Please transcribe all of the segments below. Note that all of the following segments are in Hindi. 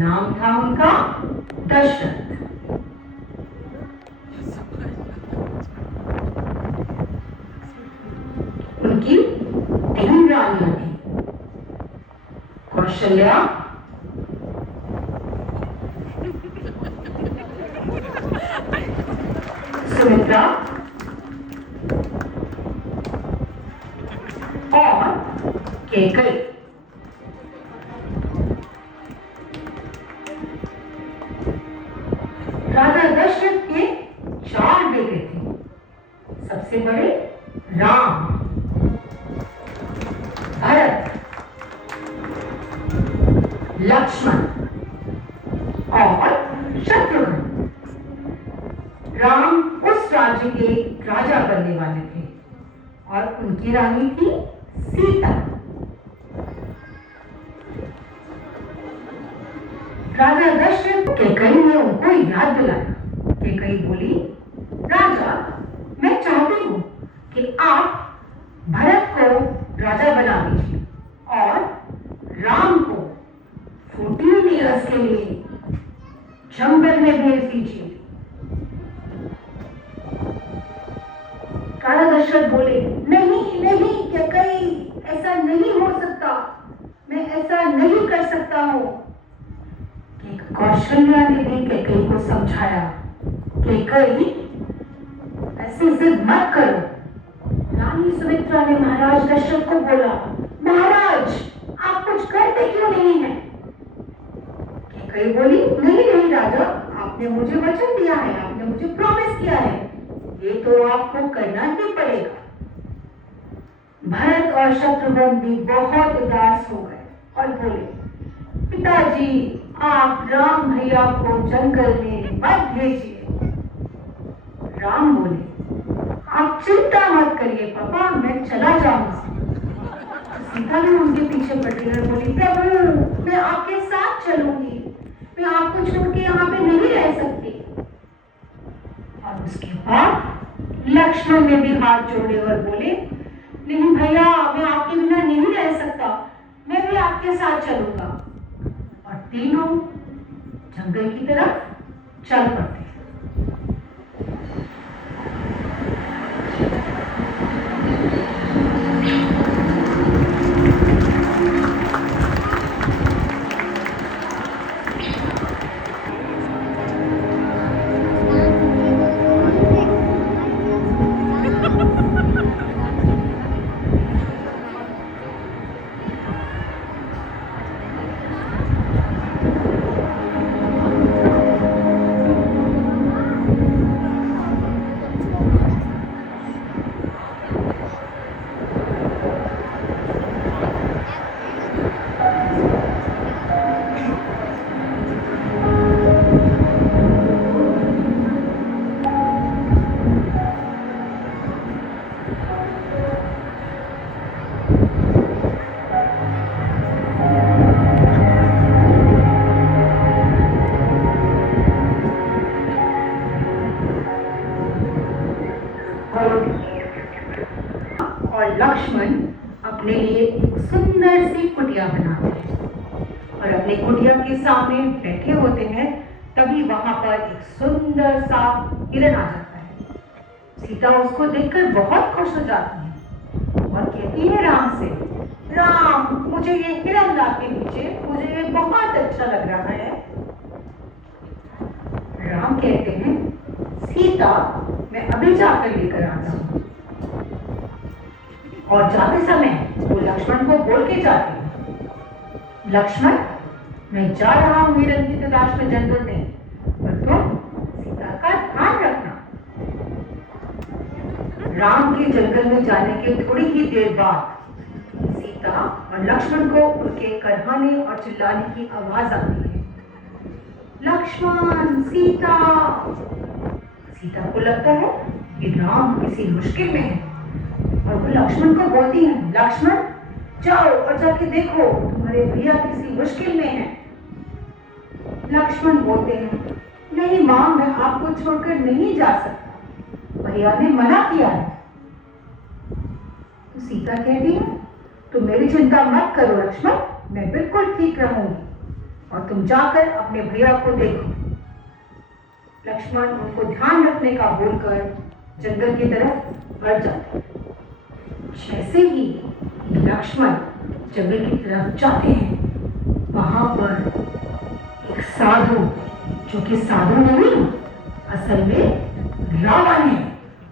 नाम था उनका दशरथ। उनकी 3 रानियां थी, कौशल्या, सुमित्रा और कैकेयी। राजा दशरथ के 4 बेटे थे। सबसे बड़े राम, भरत, लक्ष्मण और शत्रुघ्न। राम उस राज्य के राजा बनने वाले थे और उनकी रानी थी सीता। राजा दशरथ कैकेयी ने उनको याद दिलाया। कैकेयी बोली, राजा, मैं चाहती हूँ कि आप भरत को राजा बना दीजिए और राम को 14 ईयर्स के लिए जंगल में भेज दीजिए। राजा दशरथ बोले, नहीं नहीं कैकेयी, ऐसा नहीं हो सकता, मैं ऐसा नहीं कर सकता हूँ। कौशल्या ने भी कैकेयी को समझाया, कैकेयी ऐसे जिद मत करो। रानी सुमित्रा ने महाराज दशरथ को बोला, महाराज, आप कुछ करते क्यों नहीं हैं? कैकेयी बोली, नहीं नहीं राजा, आपने मुझे वचन दिया है, आपने मुझे प्रॉमिस किया है, ये तो आपको करना ही पड़ेगा। भरत और शत्रुघ्न भी बहुत उदास हो गए और बोले, पिताजी, आप राम भैया को जंगल में मत भेजिए। राम बोले, आप चिंता मत करिए पापा, मैं चला जाऊंगा। सीता भी उनके पीछे पड़ गई और बोली, प्रभु, मैं आपके साथ चलूंगी, मैं आपको छोड़ के यहाँ पे नहीं रह सकती। और उसके बाद लक्ष्मण ने भी हाथ जोड़े और बोले, नहीं भैया, मैं आपके बिना नहीं रह सकता, मैं भी आपके साथ चलूंगा। और तीनों जंगल की तरफ चल पड़ते। और लक्ष्मण अपने लिए एक सुंदर सी कुटिया बनाते हैं और अपने कुटिया के सामने बैठे होते हैं। तभी वहां पर एक सुंदर सा हिरन आ जाता है। सीता उसको देखकर बहुत खुश हो जाती है और कहती है राम से, राम, मुझे ये हिरन ला के दीजिए, मुझे ये बहुत अच्छा लग रहा है। राम कहते हैं, सीता, मैं अभी जाकर लेकर आता हूँ। और जाते समय वो लक्ष्मण को बोल के जाते हैं, लक्ष्मण, मैं जा रहा हूँ हिरन की तलाश में जंगल में, पर तुम सीता का ध्यान रखना। राम के जंगल में जाने के थोड़ी ही देर बाद सीता और लक्ष्मण को उनके करहाने और चिल्लाने की आवाज आती है, लक्ष्मण, सीता। सीता को लगता है कि राम किसी मुश्किल में है और वो लक्ष्मण को बोलती है, लक्ष्मण, जाओ और जाके देखो, तुम्हारे भैया किसी मुश्किल में हैं। लक्ष्मण बोलते हैं, नहीं मां, मैं आपको छोड़कर नहीं जा सकता, भैया ने मना किया है। तो सीता कहती है, तुम मेरी चिंता मत करो लक्ष्मण, मैं बिल्कुल ठीक रहूंगी। और तुम जाकर अपने भैया को देखो। लक्ष्मण उनको ध्यान रखने का बोलकर जंगल की तरफ बढ़ जाते हैं। जैसे ही लक्ष्मण जंगल की तरफ जाते हैं, वहां पर एक साधु, जो कि साधु नहीं, असल में रावण है,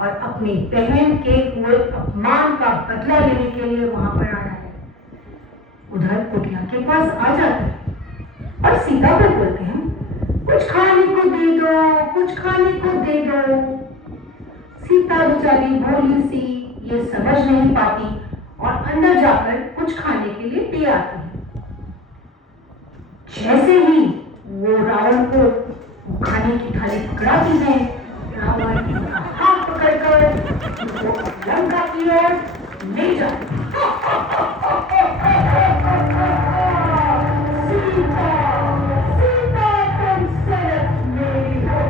और अपनी बहन के हुए अपमान का बदला लेने के लिए वहां पर आया है। उधर कुटिया के पास आ जाते हैं और सीता को बोलते हैं, कुछ खाने को दे दो, कुछ खाने को दे दो। सीता बेचारी भोली सी ये समझ नहीं पाती और अंदर जाकर कुछ खाने के लिए ले आती है। जैसे ही वो रावण को खाने की थाली पकड़ाती है, रावण हाथ पकड़कर उसको लंका की ओर ले जाता है। सीता, सीता तुम सिर्फ मेरी हो।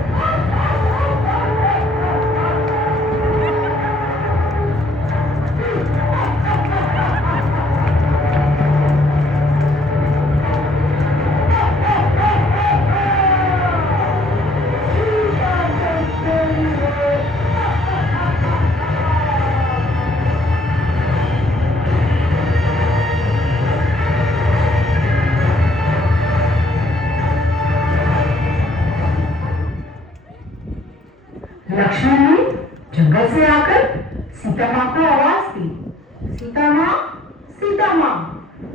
लक्ष्मण ने जंगल से आकर सीता माँ को आवाज दी, सीता माँ, सीता माँ,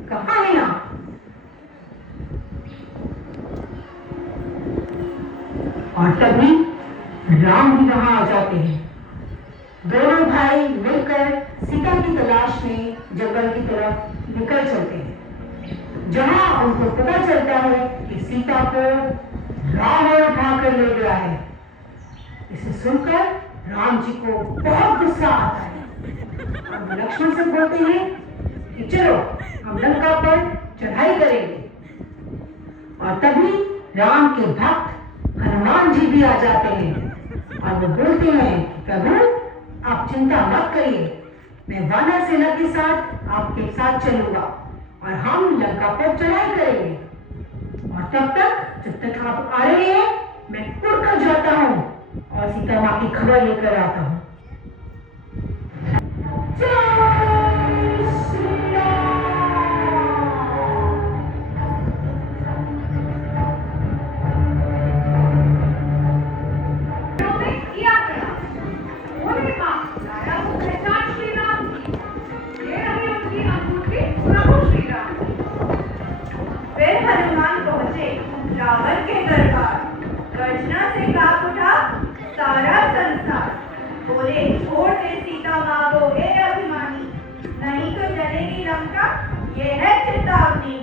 कहाँ है आप? और तभी राम भी वहां आ जाते हैं। दोनों भाई मिलकर सीता की तलाश में जंगल की तरफ निकल चलते हैं, जहां उनको पता चलता है कि सीता को रावण उठा कर ले गया है। इसे सुनकर राम जी को बहुत गुस्सा आता है और लक्ष्मण से बोलते हैं कि चलो हम लंका पर चढ़ाई करेंगे। और तभी राम के भक्त हनुमान जी भी आ जाते हैं और वो बोलते हैं कि प्रभु आप चिंता मत करिए, मैं वानर सेना के साथ आपके साथ चलूंगा और हम लंका पर चढ़ाई करेंगे। और तब तक जब तक आप आ रहे हैं, मैं उड़कर जाता हूँ और सीता माँ की खबर लेकर आता हूँ। फिर हनुमान पहुंचे रावण के दरबार। गर्जना से कांप उठा सारा संसार। बोले छोड़ दे सीता माँ को हे अभिमानी, नहीं तो जलेगी लंका, ये है चेतावनी।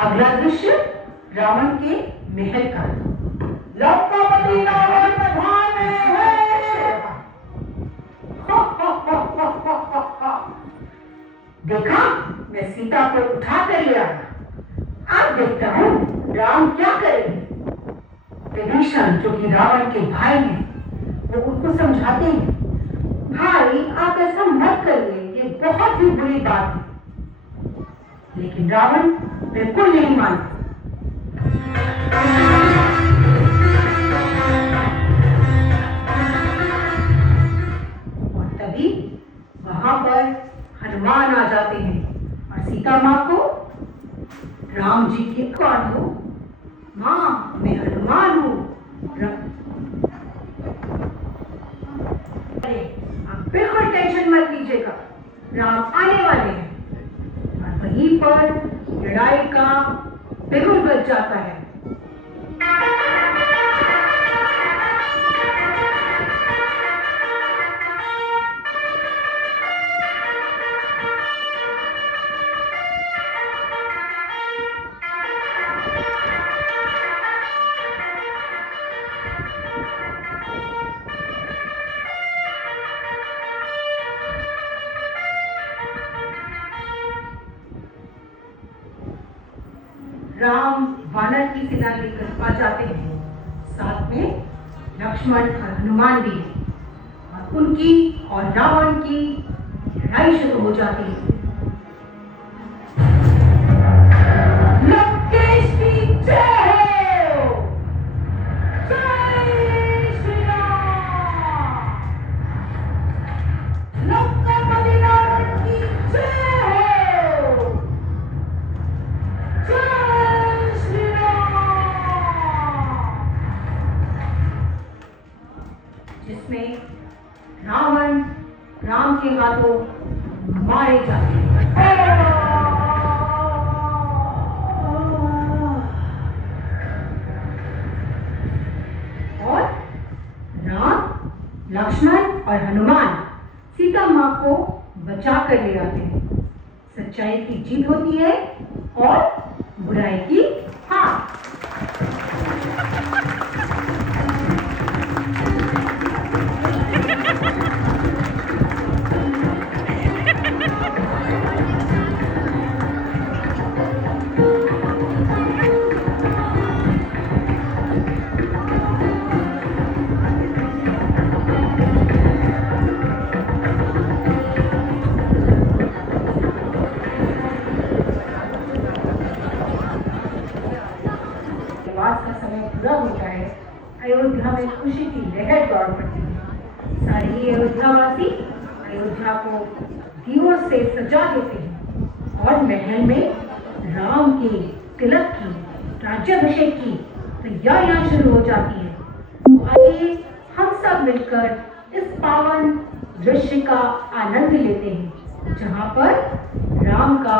अगला दृश्य रावण के महल का। लंकापति रावण मैदान में है। देखा, मैं सीता को उठा कर ले आया। अब देखता हूँ राम क्या करेंगे। विभीषण, जो कि रावण के भाई हैं, वो उनको समझाते हैं, भाई आप ऐसा मत करिए, ये बहुत ही बुरी बात है। लेकिन रावण बिल्कुल नहीं मानता। और तभी वहां पर हनुमान आ जाते हैं और सीता माँ को राम जी की कौन हो? माँ, मैं हनुमान हूँ। अरे आप बिल्कुल टेंशन मत लीजिएगा, राम आने वाले हैं। और वहीं पर लड़ाई का बिगुल बज जाता है। राम वानर की सेना लेकर आ जाते हैं। साथ में लक्ष्मण और हनुमान भी हैं और उनकी और रावण की लड़ाई शुरू हो जाती है। लंकेश की जय हो! जय श्री राम! लंकापति रावण की जय हो! जय श्री राम! जिसमें रावण राम के हाथों मारे जाते हैं। और राम, लक्ष्मण और हनुमान सीता माँ को बचा कर ले आते हैं। सच्चाई की जीत होती है और बुराई की हार। प्रवास का समय पूरा होता है। अयोध्या में खुशी की लहर दौड़ पड़ती है। सारे अयोध्यावासी अयोध्या को दीयों से सजा देते हैं और महल में राम के तिलक की, राज्याभिषेक की तैयारियां शुरू हो जाती हैं। तो आइए हम सब मिलकर इस पावन दृश्य का आनंद लेते हैं, जहां पर राम का